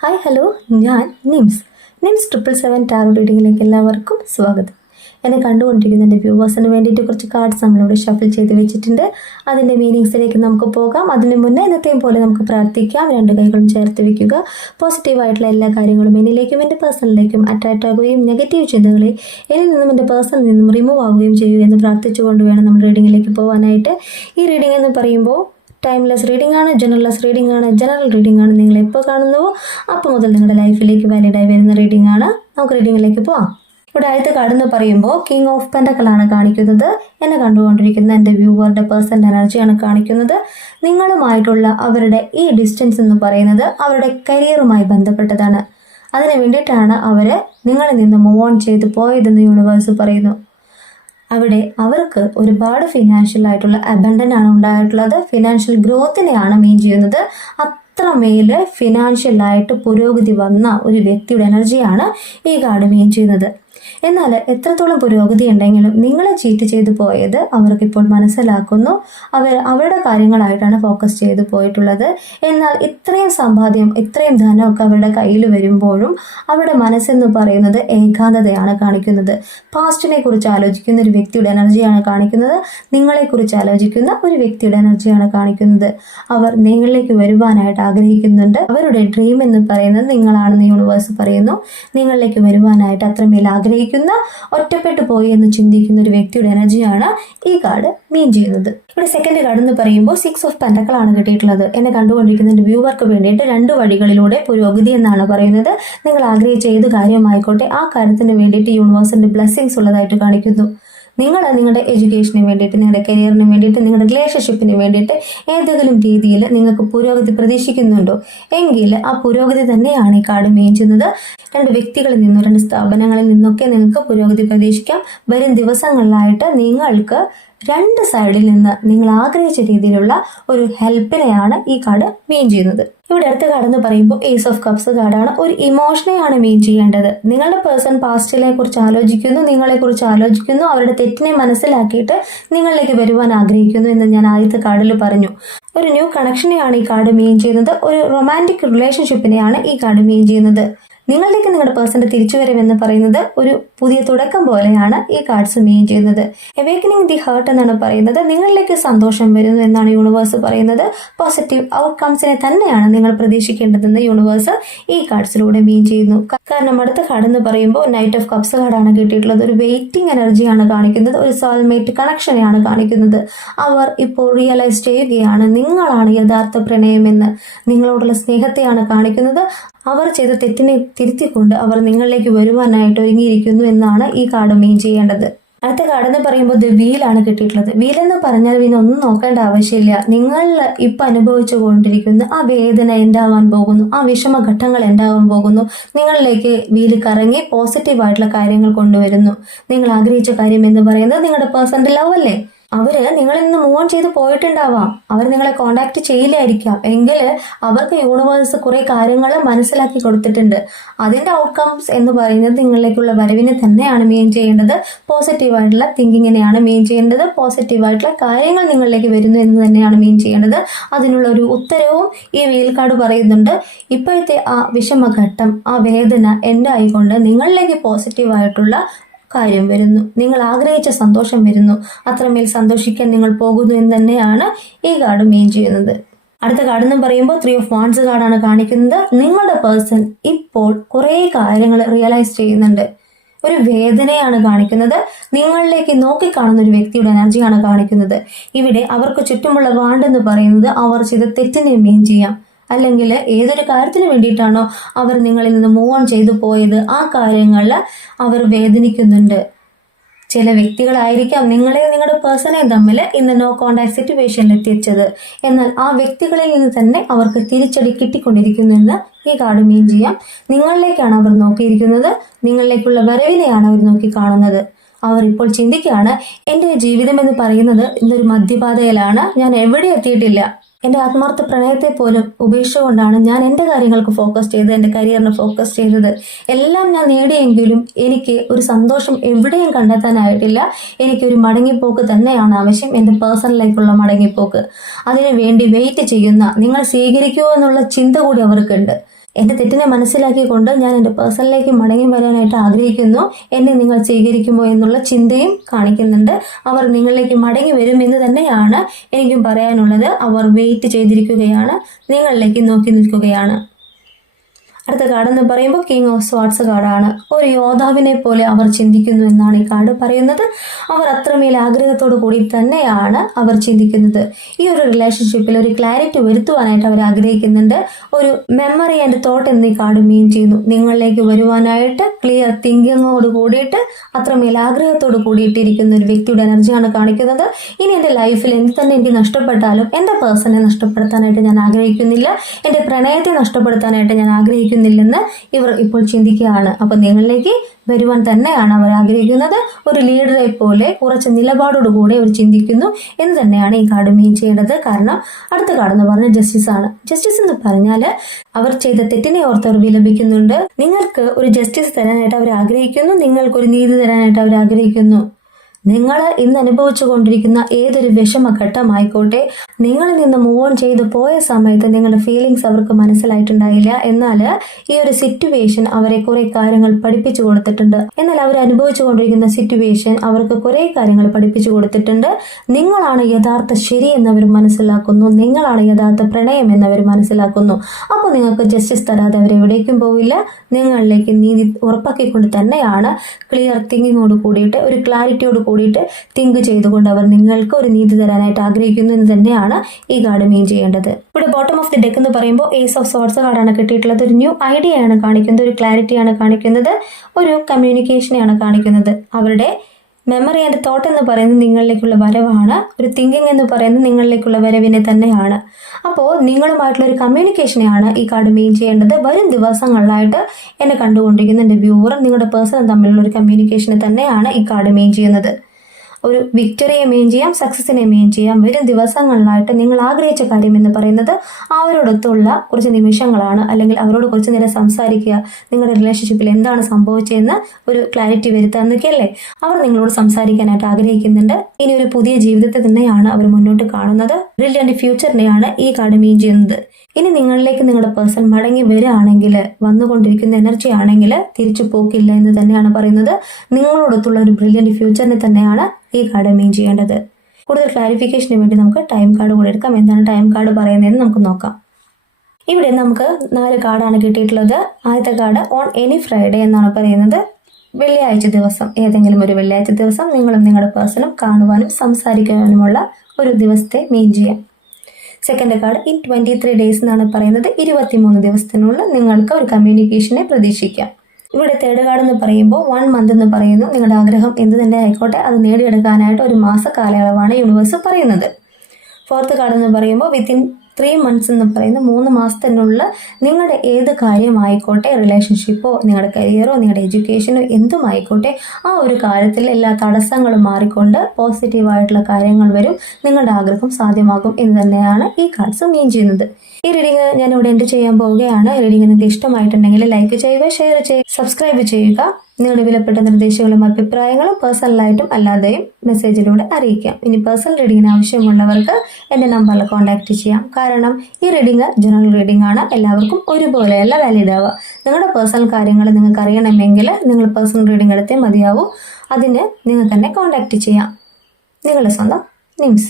Hi hello, ഞാൻ nymphs 777 tarot റീഡിങ്ങിലേക്ക് എല്ലാവർക്കും സ്വാഗതം. എന്നെ കണ്ടുകൊണ്ടിരിക്കുന്ന എൻ്റെ വ്യൂവേഴ്സിന് വേണ്ടിയിട്ട് കുറച്ച് കാർഡ്സ് നമ്മളിവിടെ ഷഫിൾ ചെയ്ത് വെച്ചിട്ടുണ്ട്. അതിൻ്റെ മീനിങ്സിലേക്ക് നമുക്ക് പോകാം. അതിന് മുന്നേ എന്നത്തെയും പോലെ നമുക്ക് പ്രാർത്ഥിക്കാം. രണ്ട് കൈകളും ചേർത്ത് വെക്കുക. പോസിറ്റീവായിട്ടുള്ള എല്ലാ കാര്യങ്ങളും എന്നിലേക്കും എൻ്റെ പേഴ്സണിലേക്കും അറ്റാച്ച് ആകുകയും നെഗറ്റീവ് ചിന്തകളെ എന്നിൽ നിന്നും എൻ്റെ പേഴ്സണിൽ നിന്നും റിമൂവ് ആവുകയും ചെയ്യൂ എന്ന് പ്രാർത്ഥിച്ചുകൊണ്ട് വേണം നമ്മൾ റീഡിങ്ങിലേക്ക് പോകാനായിട്ട്. ഈ റീഡിംഗ് എന്ന് പറയുമ്പോൾ ടൈംലെസ് റീഡിംഗ് ആണ്, ജനറൽലെസ് റീഡിംഗ് ആണ്, ജനറൽ റീഡിംഗ് ആണ്. നിങ്ങൾ എപ്പോൾ കാണുന്നുവോ അപ്പോൾ മുതൽ നിങ്ങളുടെ ലൈഫിലേക്ക് വാലിഡായി വരുന്ന റീഡിംഗ് ആണ്. നമുക്ക് റീഡിങ്ങിലേക്ക് പോവാം. ഇവിടെ ആദ്യത്തെ കാർഡ് എന്ന് പറയുമ്പോൾ കിങ് ഓഫ് പെൻഡക്കിളാണ് കാണിക്കുന്നത്. എന്നെ കണ്ടുകൊണ്ടിരിക്കുന്ന എൻ്റെ വ്യൂവറുടെ പേഴ്സൻ്റെ എനർജിയാണ് കാണിക്കുന്നത്. നിങ്ങളുമായിട്ടുള്ള അവരുടെ ഈ ഡിസ്റ്റൻസ് എന്ന് പറയുന്നത് അവരുടെ കരിയറുമായി ബന്ധപ്പെട്ടതാണ്. അതിന് വേണ്ടിയിട്ടാണ് അവർ നിങ്ങളിൽ നിന്ന് മൂവ് ഓൺ ചെയ്ത് പോയതെന്ന് യൂണിവേഴ്സ് പറയുന്നു. അവിടെ അവർക്ക് ഒരുപാട് ഫിനാൻഷ്യൽ ആയിട്ടുള്ള അബണ്ടൻ ആണ് ഉണ്ടായിട്ടുള്ളത്. ഫിനാൻഷ്യൽ ഗ്രോത്തിനെയാണ് മീൻ ചെയ്യുന്നത്. അത്രമേൽ ഫിനാൻഷ്യലായിട്ട് പുരോഗതി വന്ന ഒരു വ്യക്തിയുടെ എനർജിയാണ് ഈ കാർഡ് മീൻ ചെയ്യുന്നത്. എന്നാൽ എത്രത്തോളം പുരോഗതി ഉണ്ടെങ്കിലും നിങ്ങളെ ചീറ്റ് ചെയ്തു പോയത് അവർക്കിപ്പോൾ മനസ്സിലാക്കുന്നു. അവർ അവരുടെ കാര്യങ്ങളായിട്ടാണ് ഫോക്കസ് ചെയ്തു പോയിട്ടുള്ളത്. എന്നാൽ ഇത്രയും സമ്പാദ്യം, ഇത്രയും ധനമൊക്കെ അവരുടെ കയ്യിൽ വരുമ്പോഴും അവരുടെ മനസ്സെന്ന് പറയുന്നത് ഏകാന്തതയാണ് കാണിക്കുന്നത്. പാസ്റ്റിനെ കുറിച്ച് ആലോചിക്കുന്ന ഒരു വ്യക്തിയുടെ എനർജിയാണ് കാണിക്കുന്നത്. നിങ്ങളെക്കുറിച്ച് ആലോചിക്കുന്ന ഒരു വ്യക്തിയുടെ എനർജിയാണ് കാണിക്കുന്നത്. അവർ നിങ്ങളിലേക്ക് വരുവാനായിട്ട് ആഗ്രഹിക്കുന്നുണ്ട്. അവരുടെ ഡ്രീം എന്ന് പറയുന്നത് നിങ്ങളാണെന്ന് യൂണിവേഴ്സ് പറയുന്നു. നിങ്ങളിലേക്ക് വരുവാനായിട്ട് അത്രമേൽ ആഗ്രഹിക്കുന്ന, ഒറ്റപ്പെട്ടു പോയി എന്ന് ചിന്തിക്കുന്ന ഒരു വ്യക്തിയുടെ എനർജിയാണ് ഈ കാർഡ് മീൻ ചെയ്യുന്നത്. ഇവിടെ സെക്കൻഡ് കാർഡ് എന്ന് പറയുമ്പോൾ 6 ഓഫ് പെൻഡക്കിളാണ് കിട്ടിയിട്ടുള്ളത്. എന്നെ കണ്ടുകൊണ്ടിരിക്കുന്ന വ്യൂവർക്ക് വേണ്ടിയിട്ട് 2 വഴികളിലൂടെ പുരോഗതി എന്നാണ് പറയുന്നത്. നിങ്ങൾ ആഗ്രഹിച്ച ഏത് കാര്യമായിക്കോട്ടെ ആ കാര്യത്തിന് വേണ്ടിയിട്ട് യൂണിവേഴ്സിന്റെ ബ്ലെസ്സിങ്സ് ഉള്ളതായിട്ട് കാണിക്കുന്നു. നിങ്ങൾ നിങ്ങളുടെ എഡ്യൂക്കേഷന് വേണ്ടിയിട്ട്, നിങ്ങളുടെ കരിയറിന് വേണ്ടിയിട്ട്, നിങ്ങളുടെ റിലേഷൻഷിപ്പിന് വേണ്ടിയിട്ട് ഏതെങ്കിലും രീതിയിൽ നിങ്ങൾക്ക് പുരോഗതി പ്രതീക്ഷിക്കുന്നുണ്ടോ എങ്കിൽ ആ പുരോഗതി തന്നെയാണ് ഈ കാർഡ് മീൻ ചെയ്യുന്നത്. 2 വ്യക്തികളിൽ നിന്നും 2 സ്ഥാപനങ്ങളിൽ നിന്നൊക്കെ നിങ്ങൾക്ക് പുരോഗതി പ്രതീക്ഷിക്കാം. വരും ദിവസങ്ങളിലായിട്ട് നിങ്ങൾക്ക് 2 സൈഡിൽ നിന്ന് നിങ്ങൾ ആഗ്രഹിച്ച രീതിയിലുള്ള ഒരു ഹെൽപ്പിനെയാണ് ഈ കാർഡ് മീൻ ചെയ്യുന്നത്. ഇവിടെ അടുത്ത കാർഡ് എന്ന് പറയുമ്പോൾ ഏസ് ഓഫ് കപ്സ് കാർഡാണ്. ഒരു ഇമോഷനെയാണ് മീൻ ചെയ്യേണ്ടത്. നിങ്ങളുടെ പേഴ്സൺ പാസ്റ്റിനെ കുറിച്ച് ആലോചിക്കുന്നു, നിങ്ങളെക്കുറിച്ച് ആലോചിക്കുന്നു, അവരുടെ തെറ്റിനെ മനസ്സിലാക്കിയിട്ട് നിങ്ങളിലേക്ക് വരുവാൻ ആഗ്രഹിക്കുന്നു എന്ന് ഞാൻ ആദ്യത്തെ കാർഡിൽ പറഞ്ഞു. ഒരു ന്യൂ കണക്ഷനെയാണ് ഈ കാർഡ് മീൻ ചെയ്യുന്നത്. ഒരു റൊമാൻറ്റിക് റിലേഷൻഷിപ്പിനെയാണ് ഈ കാർഡ് മീൻ ചെയ്യുന്നത്. നിങ്ങളിലേക്ക് നിങ്ങളുടെ പേഴ്സന്റെ തിരിച്ചുവരവെന്ന് പറയുന്നത് ഒരു പുതിയ തുടക്കം പോലെയാണ് ഈ കാർഡ്സ് മീൻ ചെയ്യുന്നത്. അവേക്കനിങ് ദി ഹേർട്ട് എന്നാണ് പറയുന്നത്. നിങ്ങളിലേക്ക് സന്തോഷം വരുന്നു എന്നാണ് യൂണിവേഴ്സ് പറയുന്നത്. പോസിറ്റീവ് ഔട്ട്കംസിനെ തന്നെയാണ് നിങ്ങൾ പ്രതീക്ഷിക്കേണ്ടതെന്ന് യൂണിവേഴ്സ് ഈ കാർഡ്സിലൂടെ മീൻ ചെയ്യുന്നു. കാരണം അടുത്ത കാർഡ് എന്ന് പറയുമ്പോൾ നൈറ്റ് ഓഫ് കപ്സ് കാർഡാണ് കിട്ടിയിട്ടുള്ളത്. ഒരു വെയിറ്റിംഗ് എനർജിയാണ് കാണിക്കുന്നത്. ഒരു സോൾമേറ്റ് കണക്ഷനെയാണ് കാണിക്കുന്നത്. അവർ ഇപ്പോൾ റിയലൈസ് ചെയ്യുകയാണ് നിങ്ങളാണ് യഥാർത്ഥ പ്രണയമെന്ന്. നിങ്ങളോടുള്ള സ്നേഹത്തെയാണ് കാണിക്കുന്നത്. അവർ ചെയ്ത തെറ്റിനെ തിരുത്തിക്കൊണ്ട് അവർ നിങ്ങളിലേക്ക് വരുവാനായിട്ട് ഒരുങ്ങിയിരിക്കുന്നു എന്നാണ് ഈ കാർഡ് മീൻ ചെയ്യേണ്ടത്. അടുത്ത കാർഡ് എന്ന് പറയുമ്പോൾ ദ വീലാണ് കിട്ടിയിട്ടുള്ളത്. വീലെന്ന് പറഞ്ഞാൽ പിന്നെ ഒന്നും നോക്കേണ്ട ആവശ്യമില്ല. നിങ്ങൾ ഇപ്പം അനുഭവിച്ചു കൊണ്ടിരിക്കുന്ന ആ വേദന ഉണ്ടാവാൻ പോകുന്നു, ആ വിഷമഘട്ടങ്ങൾ ഉണ്ടാവാൻ പോകുന്നു. നിങ്ങളിലേക്ക് വീല് കറങ്ങി പോസിറ്റീവായിട്ടുള്ള കാര്യങ്ങൾ കൊണ്ടുവരുന്നു. നിങ്ങൾ ആഗ്രഹിച്ച കാര്യം എന്ന് പറയുന്നത് നിങ്ങളുടെ പേഴ്സന്റെ ലവ് അല്ലേ. അവര് നിങ്ങളിൽ നിന്ന് മൂവ് ഓൺ ചെയ്ത് പോയിട്ടുണ്ടാവാം. അവർ നിങ്ങളെ കോണ്ടാക്ട് ചെയ്യില്ലായിരിക്കാം. എങ്കിൽ അവർക്ക് യൂണിവേഴ്സ് കുറെ കാര്യങ്ങൾ മനസ്സിലാക്കി കൊടുത്തിട്ടുണ്ട്. അതിന്റെ ഔട്ട്കംസ് എന്ന് പറയുന്നത് നിങ്ങളിലേക്കുള്ള വരവിനെ തന്നെയാണ് മീൻ ചെയ്യേണ്ടത്. പോസിറ്റീവായിട്ടുള്ള തിങ്കിങ്ങിനെയാണ് മീൻ ചെയ്യേണ്ടത്. പോസിറ്റീവായിട്ടുള്ള കാര്യങ്ങൾ നിങ്ങളിലേക്ക് വരുന്നു എന്ന് തന്നെയാണ് മീൻ ചെയ്യേണ്ടത്. അതിനുള്ള ഒരു ഉത്തരവും ഈ വീൽ കാർഡ് പറയുന്നുണ്ട്. ഇപ്പോഴത്തെ ആ വിഷമഘട്ടം, ആ വേദന എൻ്റെ ആയിക്കൊണ്ട് നിങ്ങളിലേക്ക് പോസിറ്റീവായിട്ടുള്ള കാര്യം വരുന്നു. നിങ്ങൾ ആഗ്രഹിച്ച സന്തോഷം വരുന്നു. അത്രമേൽ സന്തോഷിക്കാൻ നിങ്ങൾ പോകുന്നു എന്ന് തന്നെയാണ് ഈ കാർഡ് മീൻ ചെയ്യുന്നത്. അടുത്ത കാർഡ് എന്ന് പറയുമ്പോൾ 3 ഓഫ് വാൻഡ്സ് കാർഡാണ് കാണിക്കുന്നത്. നിങ്ങളുടെ പേഴ്സൺ ഇപ്പോൾ കുറേ കാര്യങ്ങൾ റിയലൈസ് ചെയ്യുന്നുണ്ട്. ഒരു വേദനയാണ് കാണിക്കുന്നത്. നിങ്ങളിലേക്ക് നോക്കിക്കാണുന്ന ഒരു വ്യക്തിയുടെ എനർജിയാണ് കാണിക്കുന്നത്. ഇവിടെ അവർക്ക് ചുറ്റുമുള്ള വാണ്ട് എന്ന് പറയുന്നത് അവർ ചെയ്ത തെറ്റിനെ മീൻ ചെയ്യാം. അല്ലെങ്കിൽ ഏതൊരു കാര്യത്തിന് വേണ്ടിയിട്ടാണോ അവർ നിങ്ങളിൽ നിന്ന് മൂവ് ഓൺ ചെയ്തു പോയത് ആ കാര്യങ്ങളിൽ അവർ വേദനിക്കുന്നുണ്ട്. ചില വ്യക്തികളായിരിക്കാം നിങ്ങളെയും നിങ്ങളുടെ പേഴ്സണെയും തമ്മിൽ ഇന്ന് നോ കോണ്ടാക്ട് സിറ്റുവേഷനിൽ എത്തിച്ചത്. എന്നാൽ ആ വ്യക്തികളിൽ നിന്ന് തന്നെ അവർക്ക് തിരിച്ചടി കിട്ടിക്കൊണ്ടിരിക്കുന്നു എന്ന് ഈ കാർഡ് മീൻ ചെയ്യാം. നിങ്ങളിലേക്കാണ് അവർ നോക്കിയിരിക്കുന്നത്. നിങ്ങളിലേക്കുള്ള വരവിനെയാണ് അവർ നോക്കി കാണുന്നത്. അവർ ഇപ്പോൾ ചിന്തിക്കുകയാണ്, എൻ്റെ ജീവിതം എന്ന് പറയുന്നത് ഇന്നൊരു മധ്യപാതയിലാണ്. ഞാൻ എവിടെ എത്തിയിട്ടില്ല. എൻ്റെ ആത്മാർത്ഥ പ്രണയത്തെ പോലും ഉപേക്ഷിച്ചുകൊണ്ടാണ് ഞാൻ എൻ്റെ കാര്യങ്ങൾക്ക് ഫോക്കസ് ചെയ്തത്, എൻ്റെ കരിയറിന് ഫോക്കസ് ചെയ്തത്. എല്ലാം ഞാൻ നേടിയെങ്കിലും എനിക്ക് ഒരു സന്തോഷം എവിടെയും കണ്ടെത്താനായിട്ടില്ല. എനിക്കൊരു മടങ്ങിപ്പോക്ക് തന്നെയാണ് ആവശ്യം, എൻ്റെ പേഴ്സണലിലേക്കുള്ള മടങ്ങിപ്പോക്ക്. അതിനു വേണ്ടി വെയിറ്റ് ചെയ്യുന്ന, നിങ്ങൾ സ്വീകരിക്കുമോ എന്നുള്ള ചിന്ത കൂടി അവർക്കുണ്ട്. എൻ്റെ തെറ്റിനെ മനസ്സിലാക്കിക്കൊണ്ട് ഞാൻ എൻ്റെ പേഴ്സണിലേക്ക് മടങ്ങി വരാനായിട്ട് ആഗ്രഹിക്കുന്നു. എന്നെ നിങ്ങൾ സ്വീകരിക്കുമോ എന്നുള്ള ചിന്തയും കാണിക്കുന്നുണ്ട്. അവർ നിങ്ങളിലേക്ക് മടങ്ങി വരുമെന്ന് തന്നെയാണ് എനിക്കും പറയാനുള്ളത്. അവർ വെയിറ്റ് ചെയ്തിരിക്കുകയാണ്, നിങ്ങളിലേക്ക് നോക്കി നിൽക്കുകയാണ്. അടുത്ത കാർഡ് എന്ന് പറയുമ്പോൾ കിങ് ഓഫ് സ്വാർട്സ് കാർഡാണ്. ഒരു യോദ്ധാവിനെ പോലെ അവർ ചിന്തിക്കുന്നു എന്നാണ് ഈ കാർഡ് പറയുന്നത്. അവർ അത്രമേൽ ആഗ്രഹത്തോടു കൂടി തന്നെയാണ് അവർ ചിന്തിക്കുന്നത്. ഈ ഒരു റിലേഷൻഷിപ്പിൽ ഒരു ക്ലാരിറ്റി വരുത്തുവാനായിട്ട് അവർ ആഗ്രഹിക്കുന്നുണ്ട്. ഒരു മെമ്മറി ആൻഡ് തോട്ട് എന്ന് ഈ കാർഡ് മീൻ ചെയ്യുന്നു. നിങ്ങളിലേക്ക് വരുവാനായിട്ട് ക്ലിയർ തിങ്കിങ്ങോട് കൂടിയിട്ട് അത്രമേൽ ആഗ്രഹത്തോട് കൂടിയിട്ടിരിക്കുന്ന ഒരു വ്യക്തിയുടെ എനർജിയാണ് കാണിക്കുന്നത്. ഇനി എൻ്റെ ലൈഫിൽ എന്ത് തന്നെ എനിക്ക് നഷ്ടപ്പെട്ടാലും എൻ്റെ പേഴ്സണെ നഷ്ടപ്പെടുത്താനായിട്ട് ഞാൻ ആഗ്രഹിക്കുന്നില്ല, എൻ്റെ പ്രണയത്തെ നഷ്ടപ്പെടുത്താനായിട്ട് ഞാൻ ആഗ്രഹിക്കുന്നില്ലെന്ന് ഇവർ ഇപ്പോൾ ചിന്തിക്കുകയാണ്. അപ്പൊ നിങ്ങളിലേക്ക് വരുവാൻ തന്നെയാണ് അവർ ആഗ്രഹിക്കുന്നത്. ഒരു ലീഡറെ പോലെ കുറച്ച് നിലപാടോടുകൂടെ അവർ ചിന്തിക്കുന്നു എന്ന് തന്നെയാണ് ഈ കാർഡ് മീൻ ചെയ്യേണ്ടത്. കാരണം അടുത്ത കാർഡ് എന്ന് പറഞ്ഞാൽ ജസ്റ്റിസ് ആണ്. ജസ്റ്റിസ് എന്ന് പറഞ്ഞാൽ അവർ ചെയ്ത തെറ്റിനെ ഓർത്ത് അവർ വിലപിക്കുന്നുണ്ട്. നിങ്ങൾക്ക് ഒരു ജസ്റ്റിസ് തരാനായിട്ട് അവർ ആഗ്രഹിക്കുന്നു, നിങ്ങൾക്കൊരു നീതി തരാനായിട്ട് അവർ ആഗ്രഹിക്കുന്നു. നിങ്ങൾ ഇന്ന് അനുഭവിച്ചു കൊണ്ടിരിക്കുന്ന ഏതൊരു വിഷമഘട്ടമായിക്കോട്ടെ, നിങ്ങളിൽ നിന്ന് മൂവ് ഓൺ ചെയ്ത് പോയ സമയത്ത് നിങ്ങളുടെ ഫീലിങ്സ് അവർക്ക് മനസ്സിലായിട്ടുണ്ടായില്ല. എന്നാൽ ഈ ഒരു സിറ്റുവേഷൻ അവരെ കുറെ കാര്യങ്ങൾ പഠിപ്പിച്ചു കൊടുത്തിട്ടുണ്ട്. എന്നാൽ അവർ അനുഭവിച്ചു കൊണ്ടിരിക്കുന്ന സിറ്റുവേഷൻ അവർക്ക് കുറെ കാര്യങ്ങൾ പഠിപ്പിച്ചു കൊടുത്തിട്ടുണ്ട്. നിങ്ങളാണ് യഥാർത്ഥ ശരി എന്നവർ മനസ്സിലാക്കുന്നു, നിങ്ങളാണ് യഥാർത്ഥ പ്രണയം എന്നവർ മനസ്സിലാക്കുന്നു. അപ്പോൾ നിങ്ങൾക്ക് ജസ്റ്റിസ് തരാതെ അവർ എവിടേക്കും പോവില്ല. നിങ്ങളിലേക്ക് നീതി ഉറപ്പാക്കിക്കൊണ്ട് തന്നെയാണ് ക്ലിയർ തിങ്കിങ്ങോട് കൂടിയിട്ട് ഒരു ക്ലാരിറ്റിയോട് കൂടിയിട്ട് തിങ്ക് ചെയ്തുകൊണ്ട് അവർ നിങ്ങൾക്ക് ഒരു നീതി തരാനായിട്ട് ആഗ്രഹിക്കുന്നു എന്ന് തന്നെയാണ് ഈ കാർഡ് മീൻ ചെയ്യേണ്ടത്. ഇവിടെ ബോട്ടം ഓഫ് ദി ഡെക്ക് എന്ന് പറയുമ്പോൾ ഏസ് ഓഫ് സോർട്സ് കാർഡാണ് കിട്ടിയിട്ടുള്ളത്. ഒരു ന്യൂ ഐഡിയയാണ് കാണിക്കുന്നത്, ഒരു ക്ലാരിറ്റിയാണ് കാണിക്കുന്നത്, ഒരു കമ്മ്യൂണിക്കേഷനെയാണ് കാണിക്കുന്നത്. അവരുടെ മെമ്മറി ആൻഡ് തോട്ട് എന്ന് പറയുന്നത് നിങ്ങളിലേക്കുള്ള വരവാണ്. ഒരു തിങ്കിങ് എന്ന് പറയുന്നത് നിങ്ങളിലേക്കുള്ള വരവിനെ തന്നെയാണ്. അപ്പോൾ നിങ്ങളുമായിട്ടുള്ള ഒരു കമ്മ്യൂണിക്കേഷനെയാണ് ഈ കാർഡ് മെയിൻ ചെയ്യേണ്ടത്. വരും ദിവസങ്ങളിലായിട്ട് എന്നെ കണ്ടുകൊണ്ടിരിക്കുന്ന എൻ്റെ വ്യൂവറും നിങ്ങളുടെ പേഴ്സണും തമ്മിലുള്ള ഒരു കമ്മ്യൂണിക്കേഷനെ തന്നെയാണ് ഈ കാർഡ് മെയിൻ ചെയ്യുന്നത്. ഒരു വിക്ടറിയെ മെയിൻ ചെയ്യാം, സക്സസിനെ മെയിൻ ചെയ്യാം. വരും ദിവസങ്ങളിലായിട്ട് നിങ്ങൾ ആഗ്രഹിച്ച കാര്യം എന്ന് പറയുന്നത് അവരോടൊത്തുള്ള കുറച്ച് നിമിഷങ്ങളാണ്, അല്ലെങ്കിൽ അവരോട് കുറച്ച് നേരം സംസാരിക്കുക, നിങ്ങളുടെ റിലേഷൻഷിപ്പിൽ എന്താണ് സംഭവിച്ചതെന്ന് ഒരു ക്ലാരിറ്റി വരുത്താൻ നിൽക്കല്ലേ. അവർ നിങ്ങളോട് സംസാരിക്കാനായിട്ട് ആഗ്രഹിക്കുന്നുണ്ട്. ഇനി ഒരു പുതിയ ജീവിതത്തെ തന്നെയാണ് അവർ മുന്നോട്ട് കാണുന്നത്. ബ്രില്യന്റ് ഫ്യൂച്ചറിനെയാണ് ഈ കാർഡ് മീൻ ചെയ്യുന്നത്. ഇനി നിങ്ങളിലേക്ക് നിങ്ങളുടെ പേഴ്സൺ മടങ്ങി വരികയാണെങ്കിൽ, വന്നുകൊണ്ടിരിക്കുന്ന എനർജി ആണെങ്കിൽ തിരിച്ചു പോക്കില്ല എന്ന് തന്നെയാണ് പറയുന്നത്. നിങ്ങളോടൊത്തുള്ള ഒരു ബ്രില്യന്റ് ഫ്യൂച്ചറിനെ തന്നെയാണ് ഈ കാർഡ് മീൻ ചെയ്യേണ്ടത്. കൂടുതൽ ക്ലാരിഫിക്കേഷന് വേണ്ടി നമുക്ക് ടൈം കാർഡ് കൂടെ എടുക്കാം. എന്താണ് ടൈം കാർഡ് പറയുന്നതെന്ന് നമുക്ക് നോക്കാം. ഇവിടെ നമുക്ക് 4 കാർഡാണ് കിട്ടിയിട്ടുള്ളത്. ആദ്യത്തെ കാർഡ് ഓൺ എനി ഫ്രൈഡേ എന്നാണ് പറയുന്നത്. വെള്ളിയാഴ്ച ദിവസം, ഏതെങ്കിലും ഒരു വെള്ളിയാഴ്ച ദിവസം നിങ്ങളും നിങ്ങളുടെ പേഴ്സണും കാണുവാനും സംസാരിക്കാനുമുള്ള ഒരു ദിവസത്തെ മീൻ ചെയ്യാം. സെക്കൻഡ് കാർഡ് ഇൻ 23 ഡേയ്സ് എന്നാണ് പറയുന്നത്. 23 ദിവസത്തിനുള്ളിൽ നിങ്ങൾക്ക് ഒരു കമ്മ്യൂണിക്കേഷനെ പ്രതീക്ഷിക്കാം. ഇവിടെ തേർഡ് കാർഡ് എന്ന് പറയുമ്പോൾ 1 മന്ത് എന്ന് പറയുന്നു. നിങ്ങളുടെ ആഗ്രഹം എന്ത് തന്നെ ആയിക്കോട്ടെ അത് നേടിയെടുക്കാനായിട്ട് ഒരു മാസ കാലയളവാണ് യൂണിവേഴ്സ് പറയുന്നത്. ഫോർത്ത് കാർഡ് എന്ന് പറയുമ്പോൾ വിത്തിൻ 3 മന്ത്സ് എന്ന് പറയുന്ന 3 മാസത്തിനുള്ളിൽ നിങ്ങളുടെ ഏത് കാര്യമായിക്കോട്ടെ, റിലേഷൻഷിപ്പോ നിങ്ങളുടെ കരിയറോ നിങ്ങളുടെ എഡ്യൂക്കേഷനോ എന്തുമായിക്കോട്ടെ, ആ ഒരു കാര്യത്തിൽ എല്ലാ തടസ്സങ്ങളും മാറിക്കൊണ്ട് പോസിറ്റീവായിട്ടുള്ള കാര്യങ്ങൾ വരും, നിങ്ങളുടെ ആഗ്രഹം സാധ്യമാകും എന്ന് തന്നെയാണ് ഈ കാർഡ്സ് മീൻ ചെയ്യുന്നത്. ഈ റീഡിങ് ഞാൻ ഇവിടെ എൻഡ് ചെയ്യാൻ പോവുകയാണ്. റീഡിങ് നിങ്ങൾക്ക് ഇഷ്ടമായിട്ടുണ്ടെങ്കിൽ ലൈക്ക് ചെയ്യുക, ഷെയർ ചെയ്യുക, സബ്സ്ക്രൈബ് ചെയ്യുക. നിങ്ങളുടെ വിലപ്പെട്ട നിർദ്ദേശങ്ങളും അഭിപ്രായങ്ങളും പേഴ്സണലായിട്ടും അല്ലാതെയും മെസ്സേജിലൂടെ അറിയിക്കാം. ഇനി പേഴ്സണൽ റീഡിങ്ങിന് ആവശ്യമുള്ളവർക്ക് എൻ്റെ നമ്പറിൽ കോൺടാക്ട് ചെയ്യാം. കാരണം ഈ റീഡിങ് ജനറൽ റീഡിംഗ് ആണ്, എല്ലാവർക്കും ഒരുപോലെയല്ല വാലിഡ് ആവുക. നിങ്ങളുടെ പേഴ്സണൽ കാര്യങ്ങൾ നിങ്ങൾക്ക് അറിയണമെങ്കിൽ നിങ്ങൾ പേഴ്സണൽ റീഡിംഗ് എടുത്തേ മതിയാവൂ. അതിന് നിങ്ങൾക്ക് തന്നെ കോൺടാക്ട് ചെയ്യാം. നിങ്ങളുടെ സ്വന്തം നിംസ്.